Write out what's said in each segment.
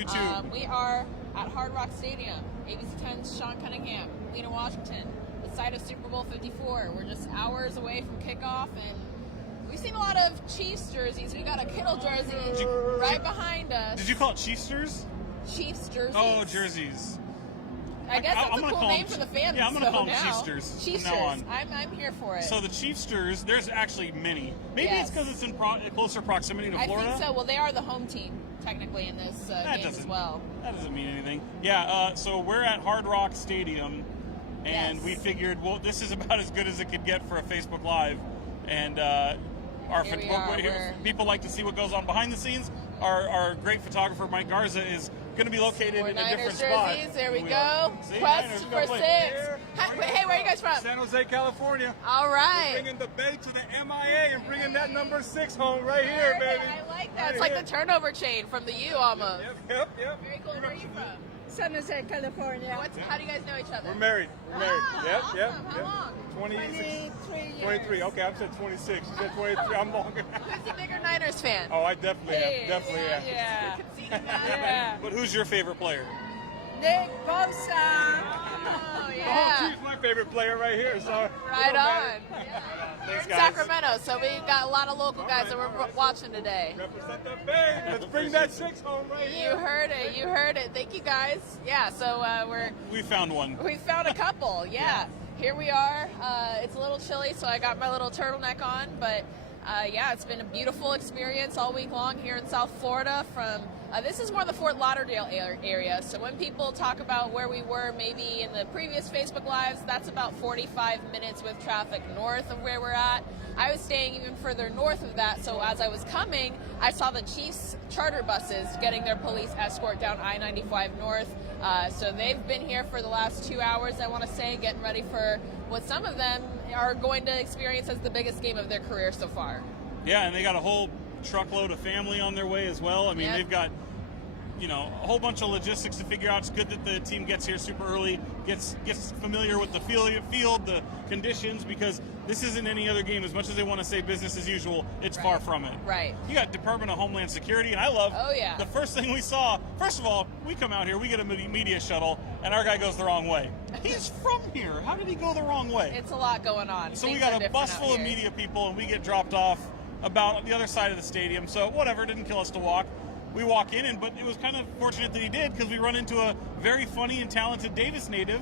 You too. We are at Hard Rock Stadium. ABC10's Sean Cunningham, Lina Washington, the site of Super Bowl 54. We're just hours away from kickoff, and we've seen a lot of Chiefs jerseys. We got a Kittle jersey right behind us. Did you call it Chiefsters? Chiefs jerseys. Oh, jerseys. I guess that's a cool name for the fans. Yeah, I'm going to call them Chiefsters. Chiefsters. I'm here for it. So the Chiefsters, there's actually many. Maybe it's because it's in closer proximity to Florida. I think so. Well, they are the home team, technically, in this game as well. That doesn't mean anything. Yeah, so we're at Hard Rock Stadium, and we figured, well, this is about as good as it could get for a Facebook Live. And people like to see what goes on behind the scenes. Our great photographer, Mike Garza, is going to be located in a different spot. There we go. Quest for 6. Hey, where are you guys from? San Jose, California. All right. We're bringing the Bay to the MIA and bringing that number 6 home right here, baby. I like that. It's like the turnover chain from the U almost. Yep. Very cool. Where are you from? San Jose, California. How do you guys know each other? We're married. Awesome. Yep. How long? 23 years. 23. Okay, I said 26. You said 23. I'm longer. Who's the bigger Niners fan? Oh, I definitely am. Yeah. But who's your favorite player? Nick Bosa. Oh, yeah. He's my favorite player right here. So right on. Thanks, We're in Sacramento, so we've got a lot of local guys that we're watching today. Represent the Bay. Let's bring that 6 home right here. You heard it. Thank you, guys. Yeah, so we found one. We found a couple. Yeah. Here we are. It's a little chilly, so I got my little turtleneck on, but it's been a beautiful experience all week long here in South Florida. This is more the Fort Lauderdale area, so when people talk about where we were maybe in the previous Facebook Lives, that's about 45 minutes with traffic north of where we're at. I was staying even further north of that, so as I was coming, I saw the Chiefs charter buses getting their police escort down I-95 north. So they've been here for the last 2 hours, I want to say, getting ready for what some of them are going to experience as the biggest game of their career so far. Yeah, and they got a whole truckload of family on their way as well. I mean, they've got, a whole bunch of logistics to figure out. It's good that the team gets here super early, gets familiar with the field, the conditions, because this isn't any other game. As much as they want to say business as usual, it's far from it. Right. You got Department of Homeland Security, and I love the first thing we saw. First of all, we come out here, we get a media shuttle, and our guy goes the wrong way. He's from here. How did he go the wrong way? It's a lot going on. So we got a bus full of media people, and we get dropped off about the other side of the stadium. So whatever, it didn't kill us to walk. We walk in, but it was kind of fortunate that he did, because we run into a very funny and talented Davis native,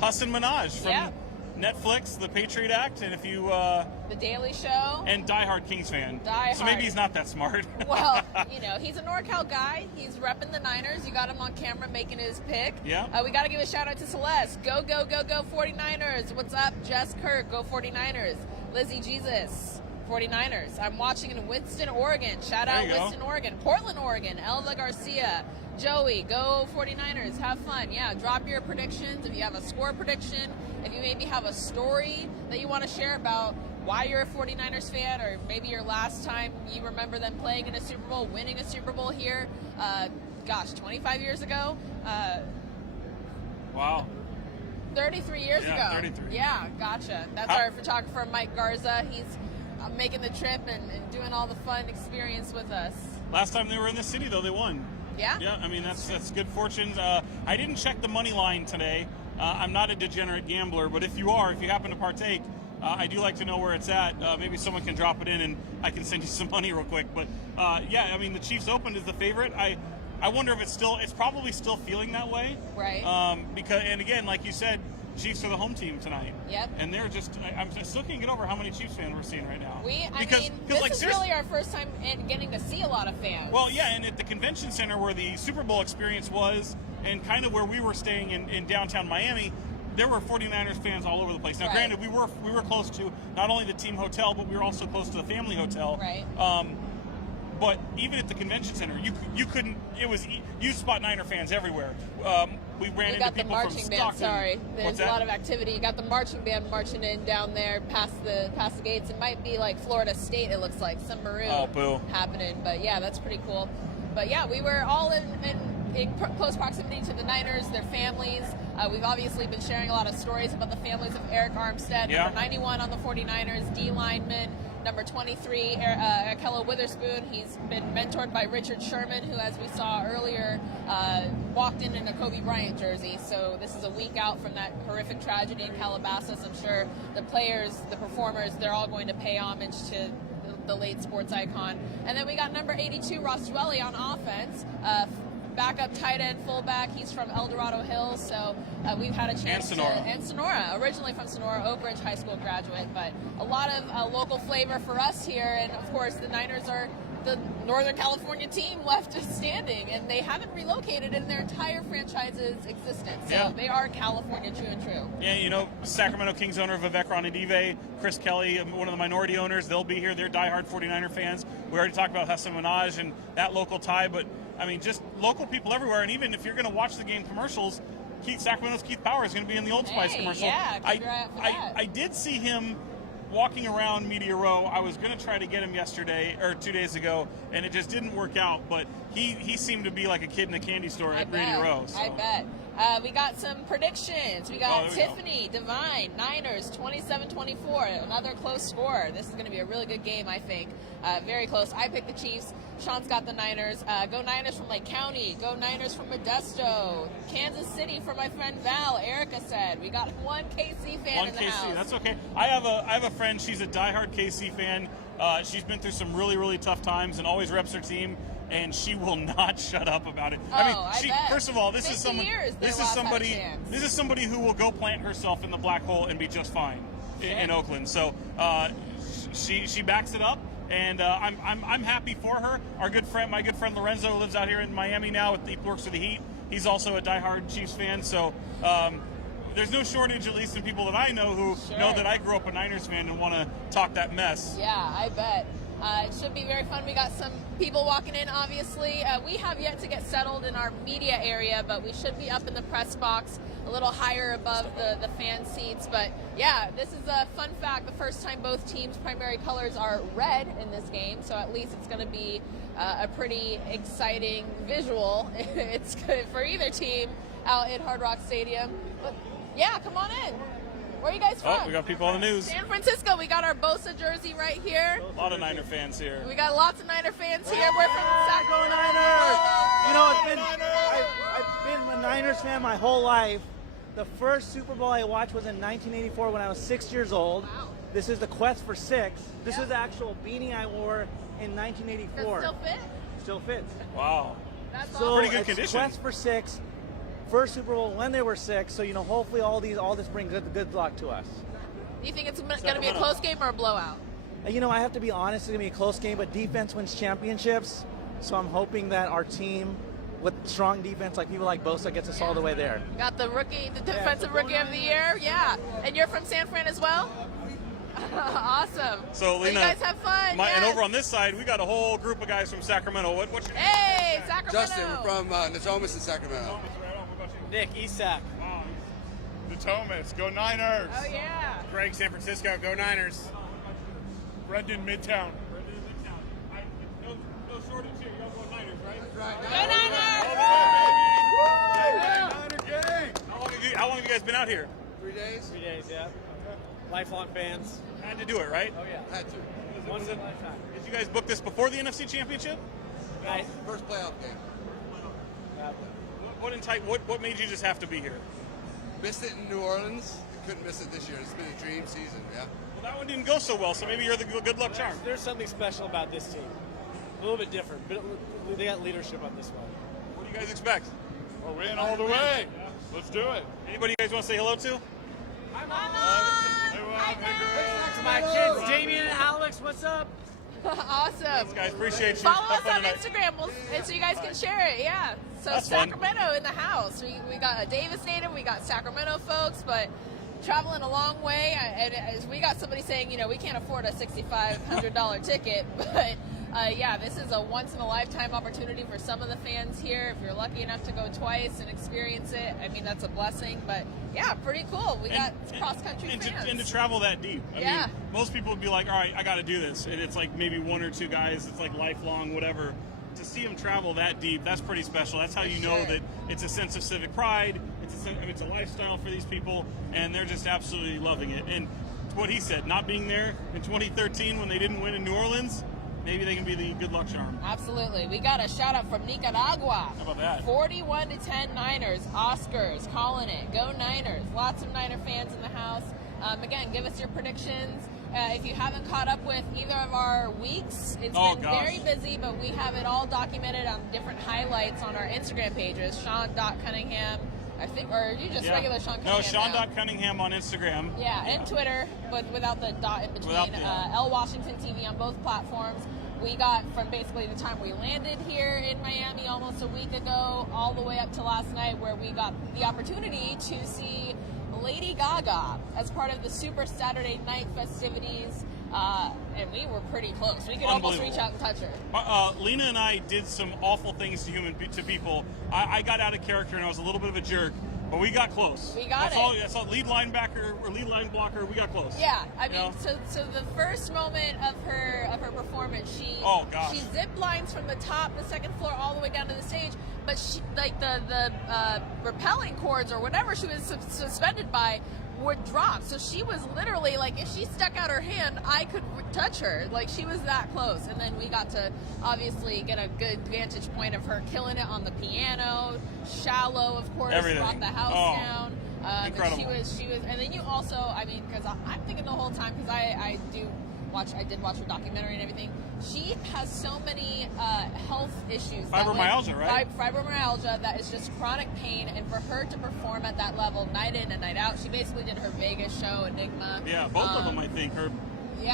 Hassan Minhaj from Netflix, The Patriot Act, and if you The Daily Show, and diehard Kings fan. So maybe he's not that smart. Well, he's a NorCal guy. He's repping the Niners. You got him on camera making his pick. Yeah. We got to give a shout out to Celeste. Go 49ers. What's up, Jess Kirk? Go 49ers. Lizzie Jesus. 49ers. I'm watching in Winston, Oregon. Shout out Winston, Oregon. Portland, Oregon. Elva Garcia. Joey, go 49ers. Have fun. Yeah, drop your predictions. If you have a score prediction, if you maybe have a story that you want to share about why you're a 49ers fan, or maybe your last time you remember them playing in a Super Bowl, winning a Super Bowl here, 25 years ago. Wow. 33 years ago. 33. Yeah, gotcha. That's our photographer, Mike Garza. He's making the trip and doing all the fun experience with us. Last time they were in the city, though, they won. Yeah? Yeah, I mean, that's good fortune. I didn't check the money line today. I'm not a degenerate gambler, but if you happen to partake, I do like to know where it's at. Maybe someone can drop it in and I can send you some money real quick. But, I mean, the Chiefs Open is the favorite. I wonder if it's probably still feeling that way. Right. And again, like you said, Chiefs are the home team tonight. Yep. And they're I still can't get over how many Chiefs fans we're seeing right now. This is really our first time getting to see a lot of fans. Well, yeah, and at the convention center where the Super Bowl experience was, and kind of where we were staying in downtown Miami, there were 49ers fans all over the place. Now, granted, we were close to not only the team hotel, but we were also close to the family hotel. Right. But even at the convention center, you couldn't. You spot Niner fans everywhere. We ran into people from Stockton. You got the marching band. Sorry, there's a lot of activity. You got the marching band marching in down there past the gates. It might be like Florida State. It looks like some maroon happening. But yeah, that's pretty cool. But yeah, we were all in close proximity to the Niners, their families. We've obviously been sharing a lot of stories about the families of Eric Armstead, number 91 on the 49ers, D lineman. Number 23, Akello Witherspoon. He's been mentored by Richard Sherman, who, as we saw earlier, walked in a Kobe Bryant jersey. So this is a week out from that horrific tragedy in Calabasas. I'm sure the players, the performers, they're all going to pay homage to the late sports icon. And then we got number 82, Ross Dwelly on offense. Backup tight end, fullback. He's from El Dorado Hills, so we've had a chance and Sonora, originally from Sonora, Oak Ridge High School graduate, but a lot of local flavor for us here. And of course, the Niners are the Northern California team left standing, and they haven't relocated in their entire franchise's existence. So they are California true and true. Yeah, you know, Sacramento Kings owner Vivek Ranadive, Chris Kelly, one of the minority owners, they'll be here. They're diehard 49er fans. We already talked about Hassan Minaj and that local tie, but I mean, just local people everywhere. And even if you're going to watch the game commercials, Sacramento's Keith Power is going to be in the Old Spice commercial. Yeah, I did see him walking around Media Row. I was going to try to get him yesterday or 2 days ago, and it just didn't work out. But he seemed to be like a kid in a candy store at Media Row. So. I bet. We got some predictions. We got Tiffany Devine, Niners 27-24, another close score. This is going to be a really good game, I think. Very close. I picked the Chiefs. Sean's got the Niners. Go Niners from Lake County. Go Niners from Modesto. Kansas City for my friend Val. Erica said. We got one KC fan in the house. That's okay. I have a friend. She's a diehard KC fan. She's been through some really, really tough times and always reps her team. And she will not shut up about it. I mean, bet. First of all, this is somebody who will go plant herself in the black hole and be just fine in Oakland. So she backs it up, and I'm happy for her. My good friend Lorenzo lives out here in Miami now. He works for the Heat. He's also a diehard Chiefs fan. So there's no shortage, at least in people that I know who know that I grew up a Niners fan and want to talk that mess. Yeah, I bet. It should be very fun. We got some people walking in, obviously. We have yet to get settled in our media area, but we should be up in the press box a little higher above the fan seats. But yeah, this is a fun fact. The first time both teams' primary colors are red in this game, so at least it's going to be a pretty exciting visual. It's good for either team out at Hard Rock Stadium. But yeah, come on in. Where are you guys from? Oh, we got people on the news. San Francisco. We got our Bosa jersey right here. A lot of Niner fans here. We got lots of Niner fans here. We're from Sacramento. Go Niners! You know, I've been a Niners fan my whole life. The first Super Bowl I watched was in 1984 when I was 6 years old. Wow. This is the Quest for Six. This is the actual beanie I wore in 1984. Does it still fit? Still fits. Wow. That's So pretty good it's condition. Quest for Six. First Super Bowl when they were 6, so hopefully all this brings good luck to us. Do you think it's going to be a close game or a blowout? I have to be honest, it's going to be a close game, but defense wins championships, so I'm hoping that our team with strong defense, like people like Bosa, gets us all the way there. Got the defensive rookie of the year, yeah. And you're from San Fran as well? Awesome. So, Lina, you guys have fun. And over on this side, we got a whole group of guys from Sacramento. What's your name? Hey, Sacramento. Justin, we're from Natomas in Sacramento. Nick, Esac. Wow. Natomas, go Niners. Oh, yeah. Greg, San Francisco, go Niners. Brendan, Midtown. No shortage here. You all go Niners, right? Go Niners! How long have you guys been out here? 3 days? 3 days, yeah. Lifelong fans. Had to do it, right? Oh, yeah. Had to. Once in a lifetime. Did you guys book this before the NFC Championship? Nice. First playoff game. What made you just have to be here? Missed it in New Orleans. Couldn't miss it this year. It's been a dream season, yeah. Well, that one didn't go so well, so maybe you're the good luck charm. There's something special about this team. A little bit different, but they got leadership on this one. What do you guys expect? We're winning all the way. Let's do it. Anybody you guys want to say hello to? My kids, Damien and Alex, what's up? Awesome. Thanks, guys. Appreciate you. Follow Have us fun on tonight. Instagram, and so you guys can share it. Yeah. So That's fun. Sacramento in the house. We got a Davis native, we got Sacramento folks, but traveling a long way. And as we got somebody saying, we can't afford a $6,500 ticket, but yeah, this is a once in a lifetime opportunity for some of the fans here. If you're lucky enough to go twice and experience it, I mean, that's a blessing. But yeah, pretty cool. We got cross country fans. And to travel that deep. I mean, most people would be like, all right, I got to do this. And it's like maybe one or two guys. It's like lifelong, whatever. To see them travel that deep, that's pretty special. That's how you know that it's a sense of civic pride. It's a lifestyle for these people, and they're just absolutely loving it. And what he said, not being there in 2013 when they didn't win in New Orleans, maybe they can be the good luck charm. Absolutely. We got a shout out from Nicaragua. How about that? 41-10 Niners. Oscars calling it. Go Niners. Lots of Niner fans in the house. Again, give us your predictions. If you haven't caught up with either of our weeks, it's been very busy, but we have it all documented on different highlights on our Instagram pages. Sean.Cunningham, I think, or are you just regular Sean Cunningham? No, Sean.Cunningham on Instagram. Yeah, and Twitter, but without the dot in between. L Washington TV on both platforms. We got from basically the time we landed here in Miami almost a week ago, all the way up to last night, where we got the opportunity to see Lady Gaga as part of the Super Saturday Night festivities, and we were pretty close. We could almost reach out and touch her. Lina and I did some awful things to people. I got out of character and I was a little bit of a jerk, but we got close. We got I saw lead linebacker or lead line blocker. We got close. Yeah, I mean, so the first moment of her performance, she zip lines from the top, the second floor, all the way down to the stage. But she, like the rappelling cords or whatever she was suspended by would drop. So she was literally like, if she stuck out her hand, I could touch her. Like, she was that close. And then we got to obviously get a good vantage point of her killing it on the piano. Shallow, of course, brought the house down. Incredible. She was, and then you also, I mean, because I'm thinking the whole time, because I did watch her documentary and everything. She has so many health issues. Fibromyalgia, right? Fibromyalgia, that is just chronic pain, and for her to perform at that level night in and night out, she basically did her Vegas show, Enigma. Yeah, both of them, I think, are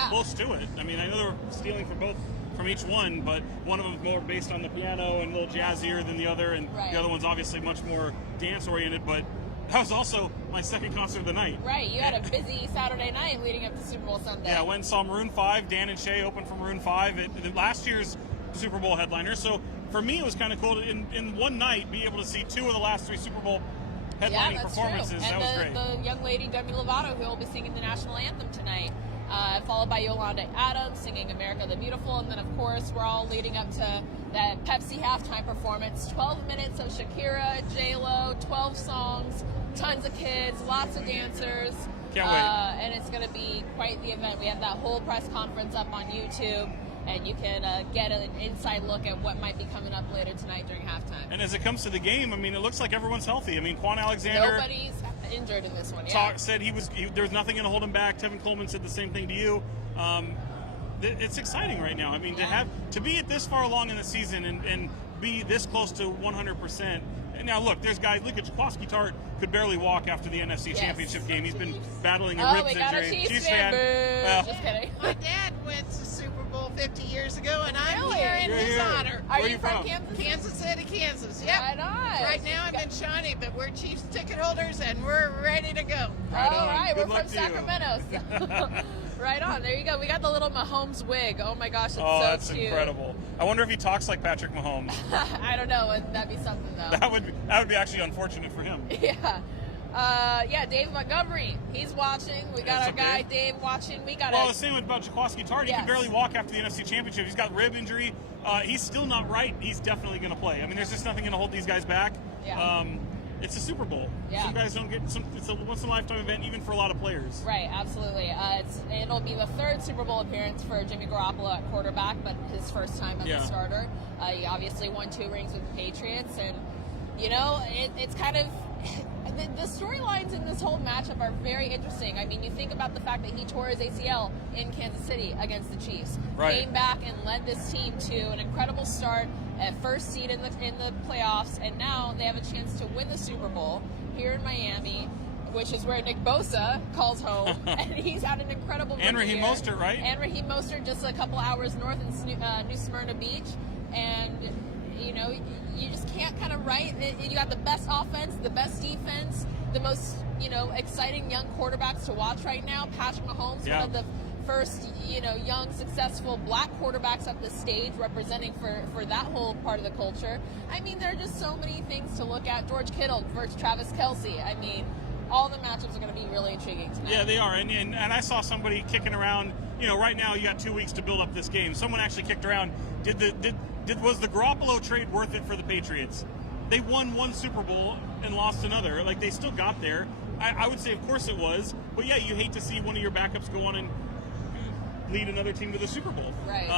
close to it. I mean, I know they were stealing from each one, but one of them is more based on the piano and a little jazzier than the other, and the other one's obviously much more dance-oriented, but that was also my second concert of the night. Right, you had a busy Saturday night leading up to Super Bowl Sunday. Yeah, I went and saw Maroon 5. Dan and Shay opened for Maroon 5 at last year's Super Bowl headliner. So for me, it was kind of cool to, in one night, be able to see two of the last three Super Bowl headlining performances. True. That was great. The young lady, Demi Lovato, who will be singing the national anthem tonight, followed by Yolanda Adams singing America the Beautiful. And then, of course, we're all leading up to that Pepsi halftime performance. 12 minutes of Shakira, J-Lo, 12 songs, tons of kids, lots of dancers. Can't wait. And it's going to be quite the event. We have that whole press conference up on YouTube, and you can get an inside look at what might be coming up later tonight during halftime. And as it comes to the game, I mean, it looks like everyone's healthy. I mean, Quan Alexander... Nobody's injured in this one, said there was nothing going to hold him back. Tevin Coleman said the same thing to you. It's exciting right now. I mean, to be at this far along in the season and be this close to 100%. And now, look, there's guys. Look at Jaquaski Tart could barely walk after the NFC Championship game. He's been battling a ribs injury. Chiefs fan. Just kidding. My dad went to Super Bowl 50 years ago, and I'm here in You're his here. honor. Are you from Kansas? Kansas City, Kansas. Yep. Right on. Right now I'm in Shawnee, but we're Chiefs ticket holders, and we're ready to go. All right, Good we're luck from to you. Sacramento. Right on. There you go. We got the little Mahomes wig. Oh my gosh, it's so that's cute. incredible. I wonder if he talks like Patrick Mahomes. I don't know. That'd be something though. That would be actually unfortunate for him. Yeah. Dave Montgomery. He's watching. We got our guy Dave watching. We got. The same about Jaquaski Tart. He could barely walk after the NFC Championship. He's got rib injury. He's still not right. He's definitely going to play. I mean, there's just nothing going to hold these guys back. Yeah. It's a Super Bowl. Yeah. Some guys don't get. It's a once in a lifetime event, even for a lot of players. Right, absolutely. It'll be the third Super Bowl appearance for Jimmy Garoppolo at quarterback, but his first time as a starter. He obviously won 2 rings with the Patriots, and it's kind of the storylines in this whole matchup are very interesting. I mean, you think about the fact that he tore his ACL in Kansas City against the Chiefs, came back and led this team to an incredible start at first seed in the playoffs, and now they have a chance to win the Super Bowl here in Miami, which is where Nick Bosa calls home, and he's had an incredible run. And Raheem Mostert, right? And Raheem Mostert, just a couple hours north in New Smyrna Beach, and you just can't kind of you got the best offense, the best defense, the most exciting young quarterbacks to watch right now. Patrick Mahomes, one of the first young successful black quarterbacks at the stage, representing for that whole part of the culture. I mean, there are just so many things to look at. George Kittle versus Travis Kelce. I mean, all the matchups are going to be really intriguing tonight. Yeah, they are. And I saw somebody kicking around. Right now you got 2 weeks to build up this game. Someone actually kicked around. Was the Garoppolo trade worth it for the Patriots? They won one Super Bowl and lost another. Like, they still got there. I would say, of course it was. But yeah, you hate to see one of your backups go on and lead another team to the Super Bowl. Right.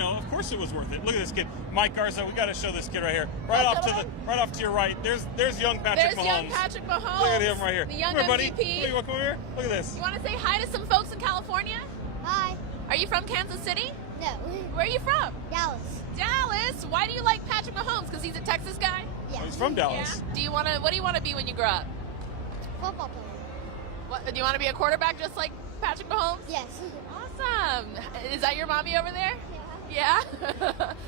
of course it was worth it. Look at this kid, Mike Garza. We got to show this kid right here, right off to your right. There's young Patrick Mahomes. There's young Patrick Mahomes. Look at him right here. The young come here, MVP. buddy. You want to come over here? Look at this. You want to say hi to some folks in California? Hi. Are you from Kansas City? No. Where are you from? Dallas. Dallas. Why do you like Patrick Mahomes? Because he's a Texas guy? Yeah. Oh, he's from Dallas. Yeah. What do you want to be when you grow up? Football player. What, do you want to be a quarterback just like Patrick Mahomes? Yes. Awesome. Is that your mommy over there? Yeah.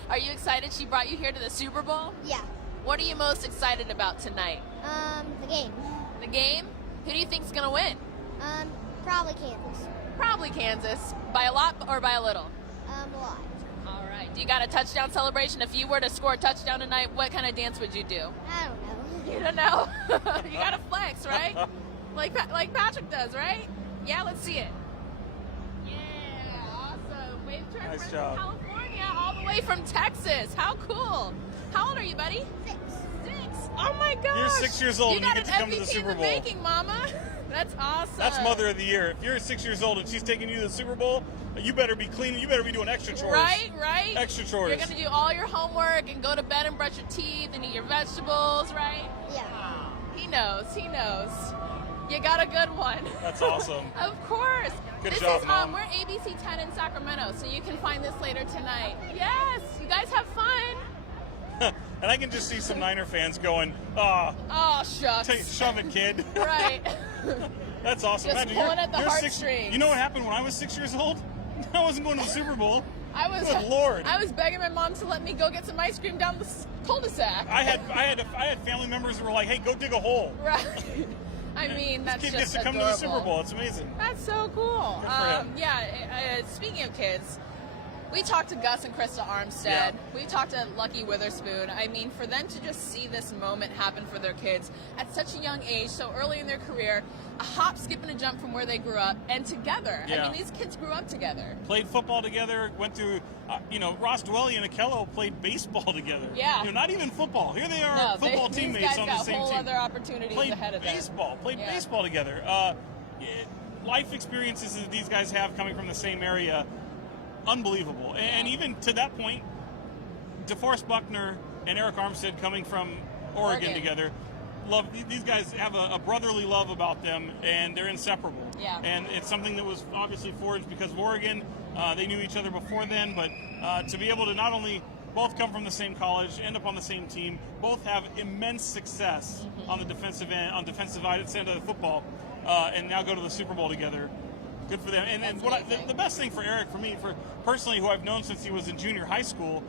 Are you excited she brought you here to the Super Bowl? Yeah. What are you most excited about tonight? The game. The game? Who do you think's going to win? Probably Kansas. Probably Kansas. By a lot or by a little? A lot. All right. Do you got a touchdown celebration? If you were to score a touchdown tonight, what kind of dance would you do? I don't know. You don't know? You got to flex, right? like Patrick does, right? Yeah, let's see it. Yeah, awesome. Wave to our Nice friends job. in California, all the way from Texas. How cool. How old are you, buddy? 6. 6. Oh my gosh. You're 6 years old You and you got get to an come to the MVP Super in the Bowl. making, Mama. That's awesome. That's Mother of the Year. If you're 6 years old and she's taking you to the Super Bowl, you better be cleaning. You better be doing extra chores. Right? Extra chores. You're going to do all your homework and go to bed and brush your teeth and eat your vegetables, right? Yeah. He knows. You got a good one. That's awesome. Of course. Good this job, is, Mom. We're ABC 10 in Sacramento, so you can find this later tonight. Yes, you guys have fun. And I can just see some Niner fans going, oh, Shucks. shove it, kid. Right. That's awesome. Just Imagine pulling at the you're heartstrings. You know what happened when I was 6 years old? I wasn't going to the Super Bowl. Good Lord. I was begging my mom to let me go get some ice cream down the cul-de-sac. I had family members who were like, hey, go dig a hole. Right. I mean, that's This kid just gets to come adorable. to the Super Bowl. It's amazing. That's so cool. Good for him. Speaking of kids, we talked to Gus and Krista Armstead. Yeah. We talked to Lucky Witherspoon. I mean, for them to just see this moment happen for their kids at such a young age, so early in their career, a hop, skip, and a jump from where they grew up, and together. Yeah. I mean, these kids grew up together. Played football together, went through, Ross Dwelly and Akello played baseball together. Yeah. Not even football. Here they are, football these teammates guys on the got same whole team. other opportunities Played ahead of them. Played Yeah. baseball together. Life experiences that these guys have coming from the same area, unbelievable. And even to that point, DeForest Buckner and Eric Armstead coming from Oregon together, these guys have a brotherly love about them, and they're inseparable. Yeah. And it's something that was obviously forged because of Oregon. They knew each other before then, but to be able to not only both come from the same college, end up on the same team, both have immense success on the defensive end, on defensive side of the football, and now go to the Super Bowl together. Good for them. And the best thing for Eric, for me, for personally, who I've known since he was in junior high school,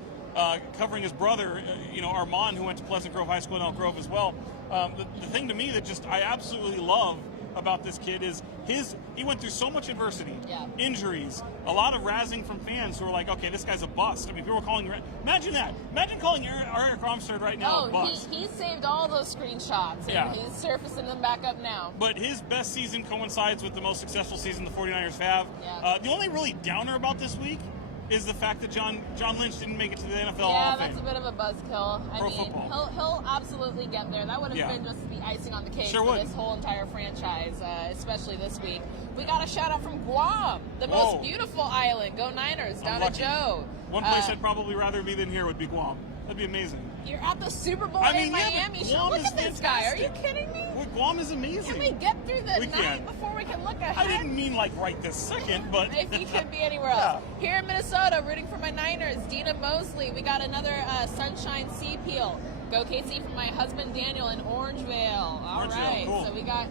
covering his brother, Armand, who went to Pleasant Grove High School in Elk Grove as well. The thing to me that just I absolutely love about this kid is he went through so much adversity, injuries, a lot of razzing from fans who were like, okay, this guy's a bust. I mean, people were calling, imagine that. Imagine calling Eric Armstead right now a bust. He saved all those screenshots, and he's surfacing them back up now. But his best season coincides with the most successful season the 49ers have. Yeah. The only really downer about this week is the fact that John Lynch didn't make it to the NFL Yeah, Hall of that's Fame. a bit of a buzzkill. Pro football. He'll absolutely get there. That would have been just the icing on the cake for this whole entire franchise, especially this week. We got a shout out from Guam, the most beautiful island. Go Niners, down to Joe. One place I'd probably rather be than here would be Guam. That'd be amazing. You're at the Super Bowl in Miami. Guam Look is at this guy. Are you kidding me? Well, Guam is amazing. Can we get through the We night can. before we can look ahead? I didn't mean like right this second, but if you could be anywhere else. Here in Minnesota, rooting for my Niners, Dina Mosley. We got another Sunshine Sea Peel. Go KC from my husband Daniel in Orangevale. All right, cool. so we got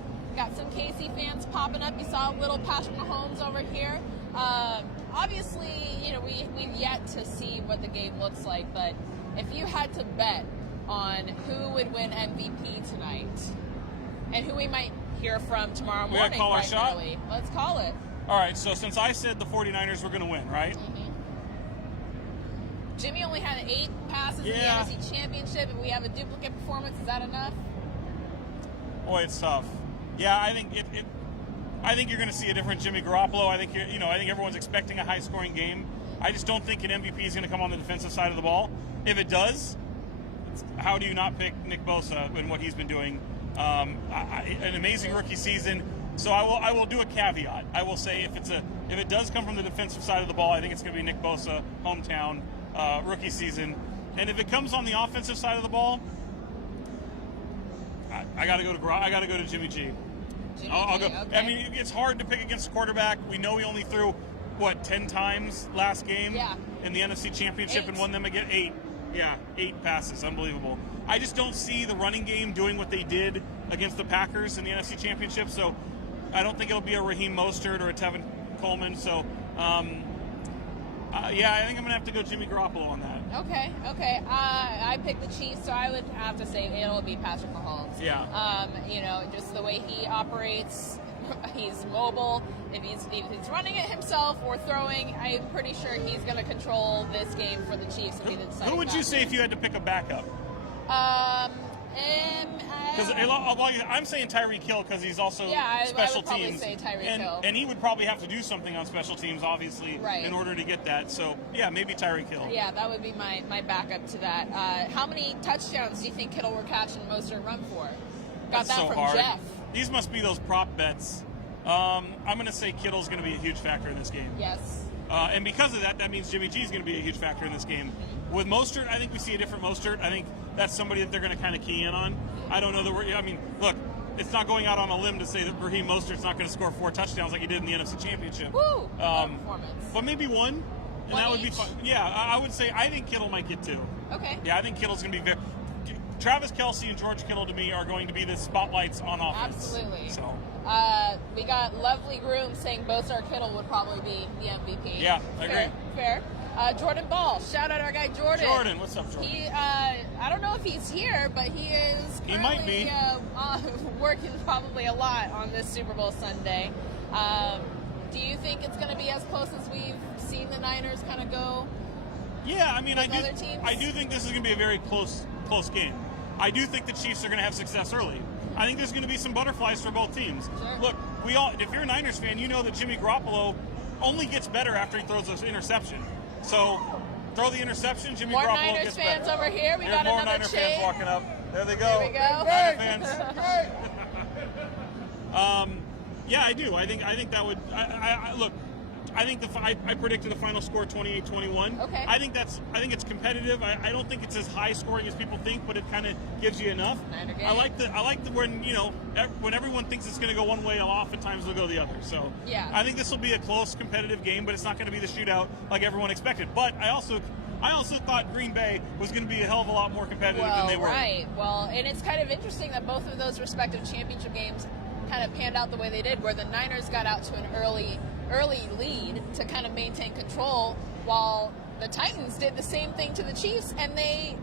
some KC fans popping up. You saw little Patrick Mahomes over here. Obviously, we've yet to see what the game looks like, but if you had to bet on who would win MVP tonight and who we might hear from tomorrow morning, we gotta call our shot? early, let's call it. All right, so since I said the 49ers were going to win, right? Jimmy only had 8 passes in the NFC Championship. If we have a duplicate performance, is that enough? Boy, it's tough. Yeah, I think I think you're going to see a different Jimmy Garoppolo. I think I think everyone's expecting a high-scoring game. I just don't think an MVP is going to come on the defensive side of the ball. If it does, how do you not pick Nick Bosa and what he's been doing? An amazing rookie season. So I will do a caveat. I will say if it does come from the defensive side of the ball, I think it's going to be Nick Bosa, hometown, rookie season. And if it comes on the offensive side of the ball, I got to go to Jimmy G. I'll go. Okay. I mean, it's hard to pick against the quarterback. We know he only threw 10 times last game in the NFC Championship and won them again 8. Yeah, 8 passes. Unbelievable. I just don't see the running game doing what they did against the Packers in the NFC Championship. So I don't think it'll be a Raheem Mostert or a Tevin Coleman. So yeah, I think I'm gonna have to go Jimmy Garoppolo on that. Okay. I picked the Chiefs, so I would have to say it'll be Patrick Mahomes. Yeah. You know, just the way he operates, he's mobile. If he's running it himself or throwing, I'm pretty sure he's going to control this game for the Chiefs and be the deciding Who would you say if you had to pick a backup? Because I'm saying Tyreek Hill because he's also special I would probably teams. say Tyreek Hill. And he would probably have to do something on special teams, obviously, Right. in order to get that. So, yeah, maybe Tyreek Hill. Yeah, that would be my backup to that. How many touchdowns do you think Kittle will catch and Mostert run for? Got That's that so from hard. Jeff. These must be those prop bets. I'm going to say Kittle's going to be a huge factor in this game. Yes. And because of that, that means Jimmy G is going to be a huge factor in this game. With Mostert, I think we see a different Mostert. I think that's somebody that they're going to kind of key in on. I don't know that I mean, look, it's not going out on a limb to say that Raheem Mostert's not going to score 4 touchdowns like he did in the NFC Championship. Woo! What a performance. But maybe one. And One that would be each? fun. Yeah, I would say I think Kittle might get 2. Okay. Yeah, I think Kittle's going to be very. Travis Kelce and George Kittle to me are going to be the spotlights on offense. Absolutely. So. We got Lovely Groom saying Bosa or Kittle would probably be the MVP. Yeah, I agree. Fair. Jordan Ball, shout out our guy Jordan. Jordan, what's up, Jordan? He, I don't know if he's here, but he is currently He might be. working probably a lot on this Super Bowl Sunday. Do you think it's going to be as close as we've seen the Niners kind of go? Yeah, I mean, I other teams? do think this is going to be a very close game. I do think the Chiefs are going to have success early. I think there's going to be some butterflies for both teams. Sure. Look, if you're a Niners fan, you know that Jimmy Garoppolo only gets better after he throws an interception. So throw the interception, Jimmy More Garoppolo Niners gets fans better. over here. We There's got more another Niner chain. fans walking up. There they go. There we go. Niner fans. Yeah, I do. I think that would. Look. I think I predicted the final score 28-21. Okay. I think it's competitive. I don't think it's as high scoring as people think, but it kind of gives you enough. Niner game. I like the when when everyone thinks it's going to go one way, oftentimes they'll go the other. So Yeah. I think this will be a close, competitive game, but it's not going to be the shootout like everyone expected. But I also thought Green Bay was going to be a hell of a lot more competitive than they were. Right. Well, and it's kind of interesting that both of those respective championship games kind of panned out the way they did, where the Niners got out to an early lead to kind of maintain control, while the Titans did the same thing to the Chiefs, and they,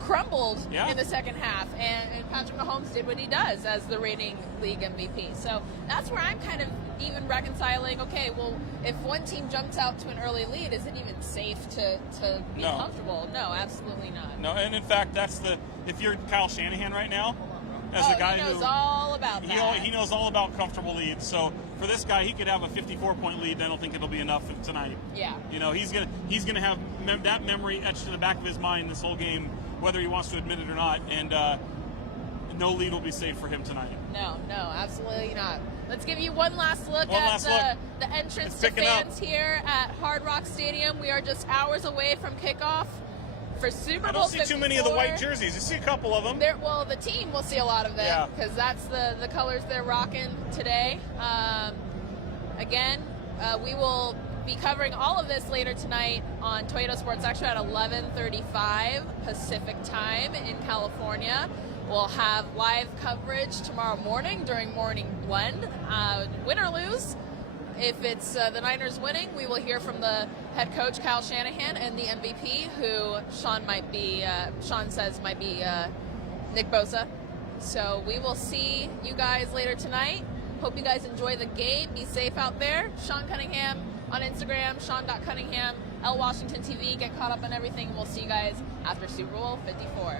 crumbled in the second half. And Patrick Mahomes did what he does as the reigning league MVP. So that's where I'm kind of even reconciling. Okay, well, if one team jumps out to an early lead, is it even safe to be comfortable? No, absolutely not. No, and in fact, if you're Kyle Shanahan right now, as the guy he knows all about that. He knows all about comfortable leads. So for this guy, he could have a 54-point lead. I don't think it'll be enough tonight. Yeah. He's gonna have that memory etched to the back of his mind this whole game, whether he wants to admit it or not. And no lead will be safe for him tonight. No, absolutely not. Let's give you one last look at the entrance to fans here at Hard Rock Stadium. We are just hours away from kickoff for Super Bowl 54. I don't see too many of the white jerseys. You see a couple of them. Well, the team will see a lot of them because that's the colors they're rocking today. Again, we will be covering all of this later tonight on Toyota Sports Extra at 11:35 Pacific time in California. We'll have live coverage tomorrow morning during Morning Blend. Win or lose, if it's the Niners winning, we will hear from the head coach, Kyle Shanahan, and the MVP, who Sean says might be Nick Bosa. So we will see you guys later tonight. Hope you guys enjoy the game. Be safe out there. Sean Cunningham on Instagram, Sean.Cunningham, L Washington TV. Get caught up on everything. We'll see you guys after Super Bowl 54.